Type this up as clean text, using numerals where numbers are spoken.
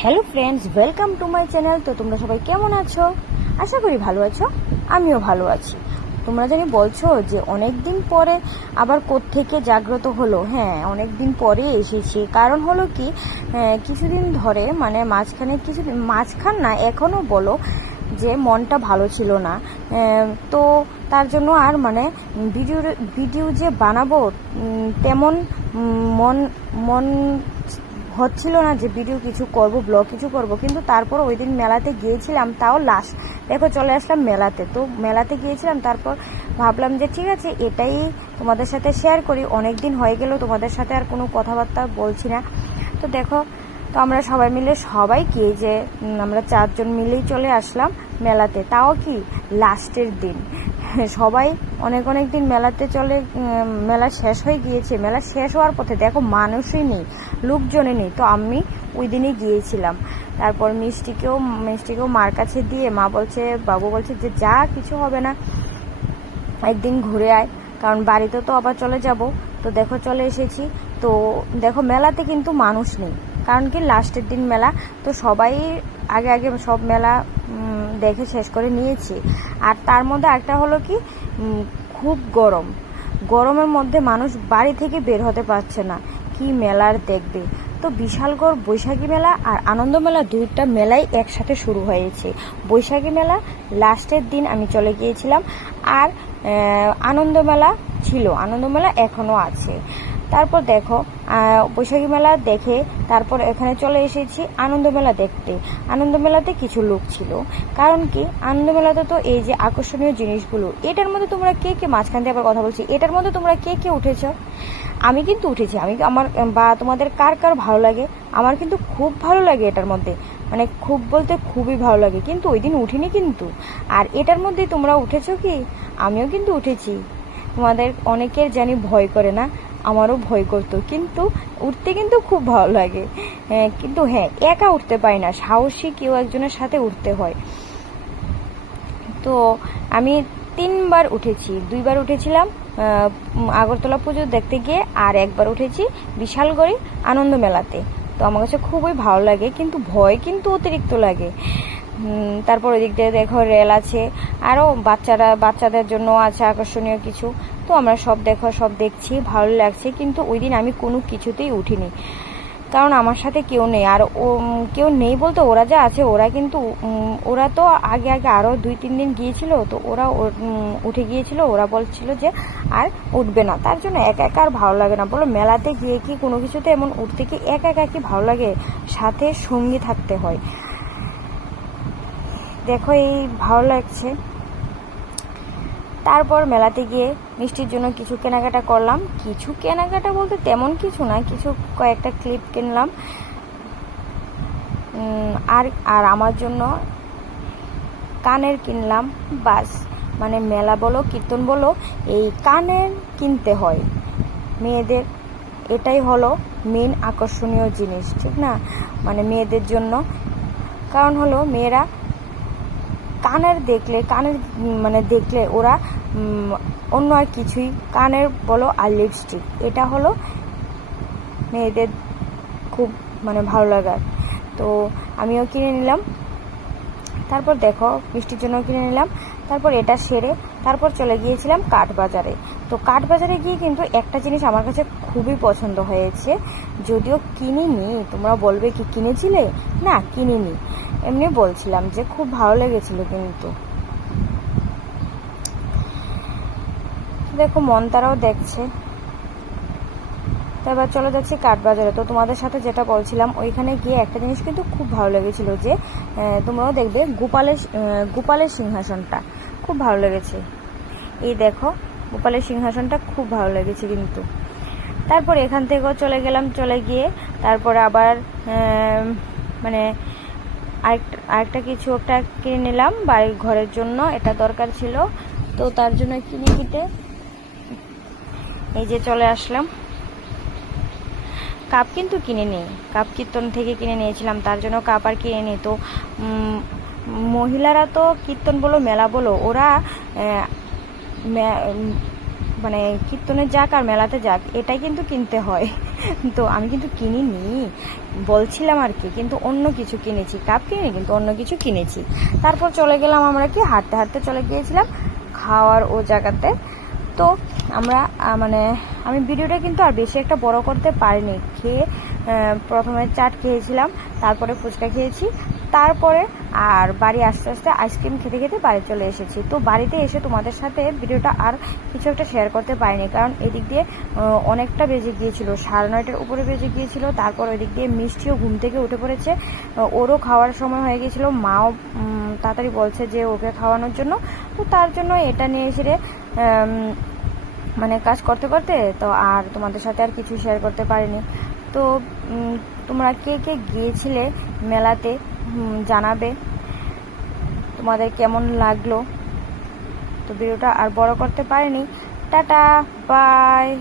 Hello friends, welcome to my channel. তো তোমরা সবাই কেমন আছো? আশা করি ভালো আছো। আমিও ভালো আছি। তোমরা জানি বলছো যে অনেক দিন পরে আবার কোত্থেকে জাগ্রত হলো। হ্যাঁ, অনেক দিন পরে এসেছি। কারণ হলো কি, কিছুদিন ধরে মানে মাঝখান না, এখনও বলো যে মনটা ভালো ছিল না। তো তার জন্য আর মানে ভিডিও যে বানাবো তেমন মন মন হচ্ছিল না যে ভিডিও কিছু করব, ব্লগ কিছু করব। কিন্তু তারপর ওই দিন মেলাতে গিয়েছিলাম, তাও লাস্ট দেখো চলে আসলাম মেলাতে। তো মেলাতে গিয়েছিলাম, তারপর ভাবলাম যে ঠিক আছে এটাই তোমাদের সাথে শেয়ার করি। অনেক দিন হয়ে গেল তোমাদের সাথে আর কোনো কথাবার্তা বলছি না। তো দেখো, তো আমরা সবাই মিলে কি যে আমরা 4 জন মিলেই চলে আসলাম মেলাতে, তাও কি লাস্টের দিন। সবাই অনেক দিন মেলাতে মেলা শেষ হয়ে গিয়েছে। মেলা শেষ হওয়ার পথে দেখো মানুষই নেই, লোকজনই নেই। তো আমি ওই দিনই গিয়েছিলাম। তারপর মিষ্টিকেও মার কাছে দিয়ে বাবু বলছে যে যা, কিছু হবে না, একদিন ঘুরে আয়, কারণ বাড়িতে তো আবার চলে যাব। তো দেখো চলে এসেছি। তো দেখো মেলাতে কিন্তু মানুষ নেই, কারণ কি লাস্টের দিন মেলা। তো সবাই আগে সব মেলা দেখে শেষ করে নিয়েছি। আর তার মধ্যে একটা হলো কি, খুব গরমের মধ্যে মানুষ বাড়ি থেকে বের হতে পারছে না, কি মেলার দেখবে। তো বিশালগড় বৈশাখী মেলা আর আনন্দ মেলা, দুইটা মেলাই একসাথে শুরু হয়েছে। বৈশাখী মেলা লাস্টের দিন আমি চলে গিয়েছিলাম, আর আনন্দ মেলা এখনও আছে। তারপর দেখো বৈশাখী মেলা দেখে তারপর এখানে চলে এসেছি আনন্দ মেলা দেখতে। আনন্দ মেলাতে কিছু লোক ছিল, কারণ কি আনন্দ মেলাতে তো এই যে আকর্ষণীয় জিনিসগুলো, এটার মধ্যে তোমরা কে মাঝখান দিয়ে আবার কথা বলছি, এটার মধ্যে তোমরা কে উঠেছ? আমি কিন্তু উঠেছি। আমার বা তোমাদের কার ভালো লাগে? আমার কিন্তু খুব ভালো লাগে এটার মধ্যে, মানে খুব বলতে খুবই ভালো লাগে। কিন্তু ওই দিন উঠিনি কিন্তু। আর এটার মধ্যে তোমরা উঠেছো কি? আমিও কিন্তু উঠেছি। তোমাদের অনেকের জানি ভয় করে না, আমারও ভয় করতো, কিন্তু উঠতে কিন্তু খুব ভালো লাগে। কিন্তু হ্যাঁ, একা উঠতে পারি না, সাহসী কেউ একজনের সাথে উঠতে হয়। তো আমি 3বার উঠেছি। 2বার উঠেছিলাম আগরতলা পুজো দেখতে গিয়ে, আর একবার উঠেছি বিশালগড়ি আনন্দ মেলাতে। তো আমার কাছে খুবই ভালো লাগে, কিন্তু ভয় কিন্তু অতিরিক্ত লাগে। তারপর ওই দিক দিয়ে দেখো রেল আছে, আরও বাচ্চাদের জন্য আছে আকর্ষণীয় কিছু। তো আমরা সব দেখছি, ভালো লাগছে। কিন্তু ওই দিন আমি কোনো কিছুতেই উঠিনি, কারণ আমার সাথে কেউ নেই। আর কেউ নেই বলতে ওরা যা আছে ওরা তো আগে আরও 2-3 দিন গিয়েছিল। তো ওরা উঠে গিয়েছিল, ওরা বলছিল যে আর উঠবে না। তার জন্য একা আর ভালো লাগে না। বলো মেলাতে গিয়ে কি কোনো কিছুতে এমন উঠতে কি একা কি ভালো লাগে? সাথে সঙ্গী থাকতে হয়। দেখো এই ভালো লাগছে। তারপর মেলাতে গিয়ে মিষ্টির জন্য কিছু কেনাকাটা করলাম। কিছু কেনাকাটা বলতে তেমন কিছু না, কয়েকটা ক্লিপ কিনলাম। আর আমার জন্য কানের কিনলাম। বাস, মানে মেলা বলো কীর্তন বলো, এই কানের কিনতে হয় মেয়েদের। এটাই হলো মেন আকর্ষণীয় জিনিস, ঠিক না? মানে মেয়েদের জন্য। কারণ হলো মেয়েরা কানের দেখলে ওরা অন্য আর কিছুই, কানের বলো আর লিপস্টিক, এটা হলো মেয়েদের খুব মানে ভালো লাগার। তো আমিও কিনে নিলাম। তারপর দেখো মিষ্টির জন্য কিনে নিলাম। তারপর এটা সেরে তারপর চলে গিয়েছিলাম কাঠবাজারে। তো কাঠবাজারে গিয়ে কিন্তু একটা জিনিস আমার কাছে খুবই পছন্দ হয়েছে, যদিও কিনিনি। তোমরা বলবে কি কিনেছিলে? না, কিনিনি, এমনি বলছিলাম যে খুব ভালো লেগেছিল। কিন্তু দেখো মন তারাও দেখছে। তো এবার চলে যাচ্ছি কাঠবাজারে। তো তোমাদের সাথে যেটা বলছিলাম, ওইখানে গিয়ে একটা জিনিস কিন্তু খুব ভালো লেগেছিল, যে তোমরাও দেখবে গোপালের সিংহাসনটা খুব ভালো লেগেছে। এই দেখো গোপালের সিংহাসনটা খুব ভালো লেগেছে কিন্তু। তারপর এখান থেকেও চলে গিয়ে তারপরে আবার মানে আরেকটা কিছু একটা কিনে নিলাম বাড়ির ঘরের জন্য, এটা দরকার ছিল। তো তার জন্য কিনে এই যে চলে আসলাম। কাপ কিন্তু কিনে নিই, কাপ কীর্তন থেকে কিনে নিয়েছিলাম, তার জন্য কাপ আর কিনে নিই। তো মহিলারা তো কীর্তন বলো মেলা বলো, ওরা মানে কীর্তনে যাক আর মেলাতে যাক এটাই কিন্তু কিনতে হয়। তো আমি কিন্তু কিনিনি, বলছিলাম আর কি, কিন্তু অন্য কিছু কিনেছি, কাপ কিনে কিন্তু অন্য কিছু কিনেছি। তারপর চলে গেলাম আমরা কি হাঁটতে হাঁটতে চলে গিয়েছিলাম খাওয়ার ও জায়গাতে। তো আমরা মানে আমি ভিডিওটা কিন্তু আর বেশি একটা বড় করতে পারিনি। খেয়ে প্রথমে চাট খেয়েছিলাম, তারপরে ফুচকা খেয়েছি, তারপরে আর বাড়ি আস্তে আস্তে আইসক্রিম খেতে খেতে বাড়ি চলে এসেছি। তো বাড়িতে এসে তোমাদের সাথে ভিডিওটা আর কিছু একটা শেয়ার করতে পারিনি, কারণ এদিক দিয়ে অনেকটা বেজে গিয়েছিল, 9:30-এর উপরে বেজে গিয়েছিল। তারপর ওইদিক দিয়ে মিষ্টিও ঘুম থেকে উঠে পড়েছে, ওরও খাওয়ার সময় হয়ে গিয়েছিল, মাও তাড়াতাড়ি বলছে যে ওকে খাওয়ানোর জন্য। তো তার জন্য এটা নিয়ে এসে মানে কাজ করতে করতে তো আর তোমাদের সাথে আর কিছু শেয়ার করতে পারিনি। তো তোমরা কে কে গিয়েছিলে মেলাতে জানাবে তোমাদের কেমন লাগলো। তো ভিডিওটা আর বড় করতে পারিনি। Tata, by.